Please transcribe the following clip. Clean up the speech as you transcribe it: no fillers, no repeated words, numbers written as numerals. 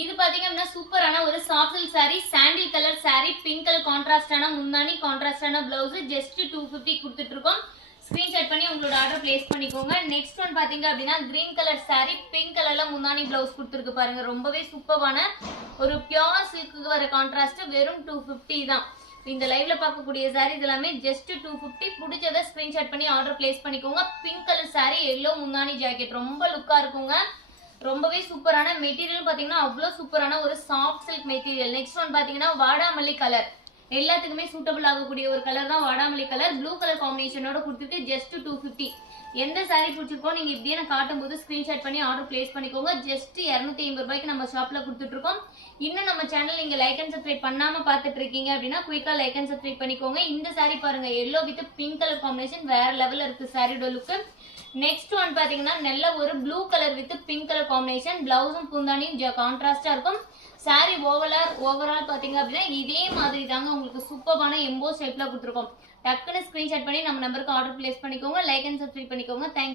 இது பாத்தீங்க அப்படின்னா சூப்பரான ஒரு soft silk saree, sandal colour saree, pink colour கான்ட்ராஸ்டான முந்தானி, கான்ட்ராஸ்டான பிளவுஸ், ஜஸ்ட் 250 கொடுத்துட்டு இருக்கோம். ஸ்கிரீன்ஷாட் பண்ணி உங்களோட ஆர்டர் பிளேஸ் பண்ணிக்கோங்க. நெக்ஸ்ட் ஒன் பாத்தீங்க அப்படின்னா கிரீன் கலர் saree, பிங்க் கலர்ல முந்தானி பிளவுஸ் கொடுத்துருக்கு பாருங்க. ரொம்பவே சூப்பரான ஒரு பியூர் சில்க்கு வர கான்ட்ராஸ்ட், வெறும் 250 தான். இந்த லைவ்ல பார்க்கக்கூடிய sarees எல்லாமே ஜஸ்ட் 250. பிடிச்சதை ஸ்கிரீன்ஷாட் பண்ணி ஆர்டர் பிளேஸ் பண்ணிக்கோங்க. பிங்க் கலர் saree, எல்லோ முந்தானி ஜாக்கெட் ரொம்ப லுக்கா இருக்குங்க. ரொம்பவே சூப்பரான மெட்டீரியல் பாத்தீங்கன்னா அவ்வளவு சூப்பரான ஒரு soft silk material. Next one பாத்தீங்கன்னா வாடாமல்லி கலர், எல்லாத்துக்குமே சூட்டபிள் ஆகக்கூடிய ஒரு கலர் தான் வாடாமல்லி கலர். ப்ளூ கலர் காம்பினேஷனோட கொடுத்துட்டு ஜஸ்ட் 250. எந்த saree பிடிச்சிருக்கோ நீங்க இப்படியே நான் காட்டும் போது ஸ்கிரீன்ஷாட் பண்ணி ஆர்டர் பிளேஸ் பண்ணிக்கோங்க. ஜஸ்ட் 250 ரூபாய்க்கு நம்ம ஷாப்ல கொடுத்துட்டு இருக்கோம். இன்னும் நம்ம சேனல் நீங்க லைக் அண்ட் சப்ஸ்கிரைப் பண்ணாம பாத்துட்டு இருக்கீங்க அப்படின்னா குயிக்கா லைக் அண்ட் சப்ஸ்கிரைப் பண்ணிக்கோங்க. இந்த saree பாருங்க, yellow with pink colour combination வேற லெவல்ல இருக்கு சாரியோட லுக். நெக்ஸ்ட் ஒன் பாத்தீங்கன்னா நல்ல ஒரு blue colour with pink colour combination, பிளவுஸும் பூந்தானியும் கான்ட்ராஸ்டா இருக்கும். சாரி ஓவரால் பாத்தீங்க அப்படின்னா இதே மாதிரி தாங்க உங்களுக்கு சூப்பரான எம்போஸ் டைப்ல கொடுத்துருக்கோம். டக்குன்னு ஸ்கிரீன்ஷாட் பண்ணி நம்ம நம்பருக்கு ஆர்டர் பிளேஸ் பண்ணிக்கோங்க. லைக் அண்ட் சப்ஸ்கிரைப் பண்ணிக்கோங்க. தேங்க்யூ.